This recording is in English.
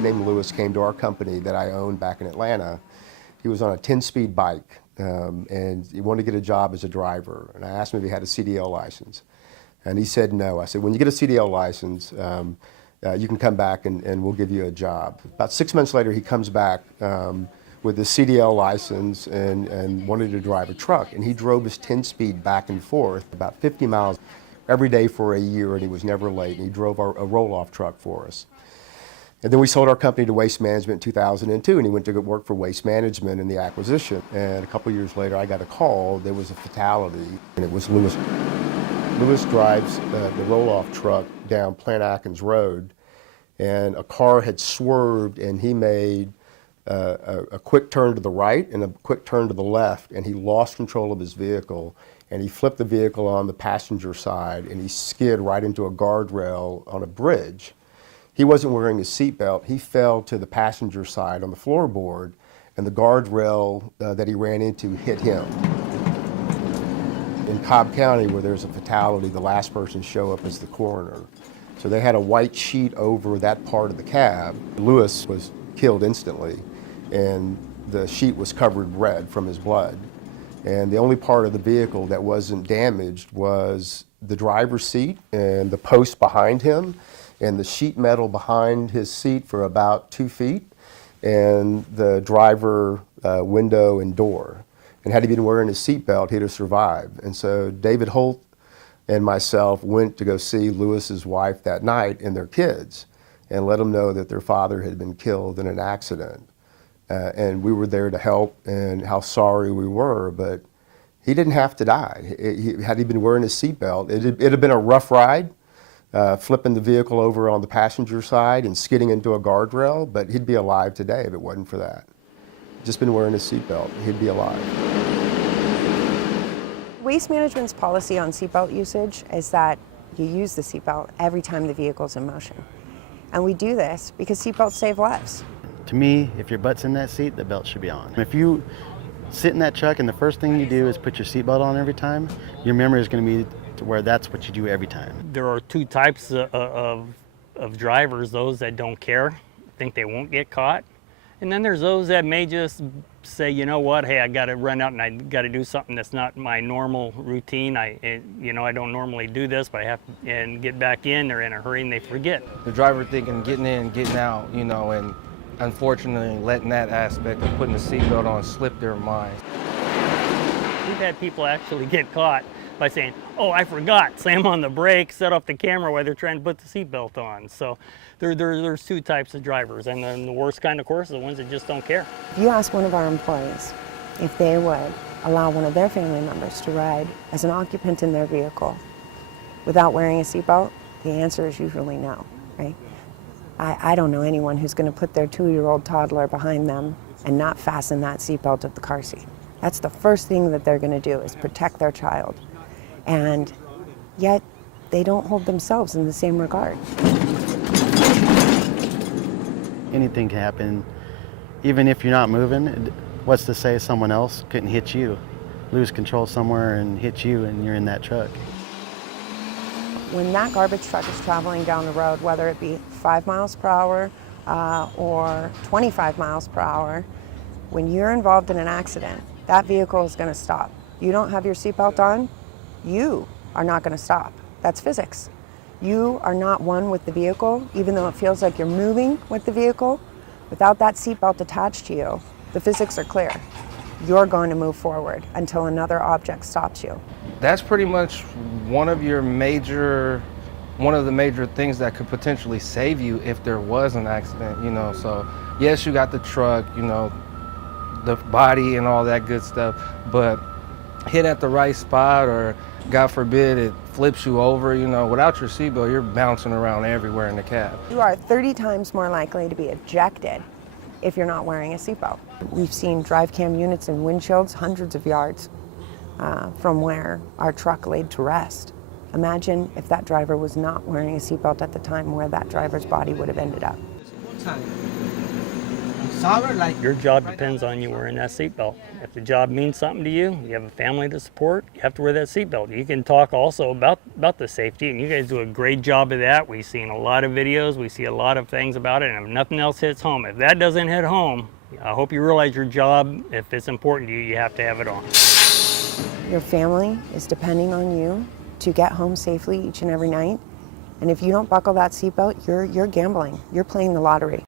kid named Lewis came to our company that I owned back in Atlanta. He was on a 10-speed bike, and he wanted to get a job as a driver. And I asked him if he had a CDL license. And he said no. I said, when you get a CDL license, you can come back and we'll give you a job. About 6 months later, he comes back with a CDL license and wanted to drive a truck. And he drove his 10-speed back and forth about 50 miles every day for a year, and he was never late. And he drove a roll-off truck for us. And then we sold our company to Waste Management in 2002, and he went to go work for Waste Management in the acquisition. And a couple years later, I got a call. There was a fatality, and it was Lewis. Lewis drives the roll-off truck down Plant Atkins Road, and a car had swerved, and he made a quick turn to the right and a quick turn to the left, and he lost control of his vehicle, and he flipped the vehicle on the passenger side, and he skid right into a guardrail on a bridge. He wasn't wearing his seatbelt. He fell to the passenger side on the floorboard, and the guardrail that he ran into hit him. In Cobb County, where there's a fatality, the last person to show up is the coroner. So they had a white sheet over that part of the cab. Lewis was killed instantly, and the sheet was covered red from his blood. And the only part of the vehicle that wasn't damaged was the driver's seat and the post behind him, and the sheet metal behind his seat for about 2 feet, and the driver window and door. And had he been wearing his seatbelt, he'd have survived. And so David Holt and myself went to go see Lewis's wife that night and their kids and let them know that their father had been killed in an accident. And we were there to help, and how sorry we were, but he didn't have to die. Had he been wearing his seatbelt, it'd have been a rough ride, flipping the vehicle over on the passenger side and skidding into a guardrail, but he'd be alive today if it wasn't for that. Just been wearing his seatbelt, he'd be alive. Waste Management's policy on seatbelt usage is that you use the seatbelt every time the vehicle's in motion. And we do this because seatbelts save lives. To me, if your butt's in that seat, the belt should be on. If you sit in that truck and the first thing you do is put your seatbelt on every time, your memory is going to be to where that's what you do every time. There are two types of drivers, those that don't care, think they won't get caught. And then there's those that may just say, you know what, hey, I got to run out and I got to do something that's not my normal routine. I don't normally do this, but I have to, and get back in. They're in a hurry and they forget. The driver thinking getting in, getting out, and unfortunately letting that aspect of putting the seatbelt on slip their mind. We've had people actually get caught by saying, oh, I forgot, slam on the brake, set off the camera while they're trying to put the seatbelt on. So there's two types of drivers, and then the worst kind, of course, are the ones that just don't care. If you ask one of our employees if they would allow one of their family members to ride as an occupant in their vehicle without wearing a seatbelt, the answer is usually no, right? I don't know anyone who's going to put their 2-year-old toddler behind them and not fasten that seatbelt of the car seat. That's the first thing that they're going to do, is protect their child. And yet, they don't hold themselves in the same regard. Anything can happen. Even if you're not moving, what's to say someone else couldn't hit you, lose control somewhere and hit you, and you're in that truck. When that garbage truck is traveling down the road, whether it be 5 miles per hour or 25 miles per hour, when you're involved in an accident, that vehicle is going to stop. You don't have your seatbelt on, you are not going to stop. That's physics. You are not one with the vehicle, even though it feels like you're moving with the vehicle. Without that seatbelt attached to you, the physics are clear. You're going to move forward until another object stops you. That's pretty much one of the major things that could potentially save you if there was an accident, So yes, you got the truck, the body and all that good stuff, but hit at the right spot, or God forbid it flips you over, without your seatbelt, you're bouncing around everywhere in the cab. You are 30 times more likely to be ejected if you're not wearing a seatbelt. We've seen drive cam units and windshields hundreds of yards from where our truck laid to rest. Imagine if that driver was not wearing a seatbelt at the time, where that driver's body would have ended up. Your job depends on you wearing that seatbelt. If the job means something to you, you have a family to support, you have to wear that seatbelt. You can talk also about the safety, and you guys do a great job of that. We've seen a lot of videos, we see a lot of things about it, and if nothing else hits home, if that doesn't hit home, I hope you realize your job, if it's important to you, you have to have it on. Your family is depending on you to get home safely each and every night. And if you don't buckle that seatbelt, you're gambling. You're playing the lottery.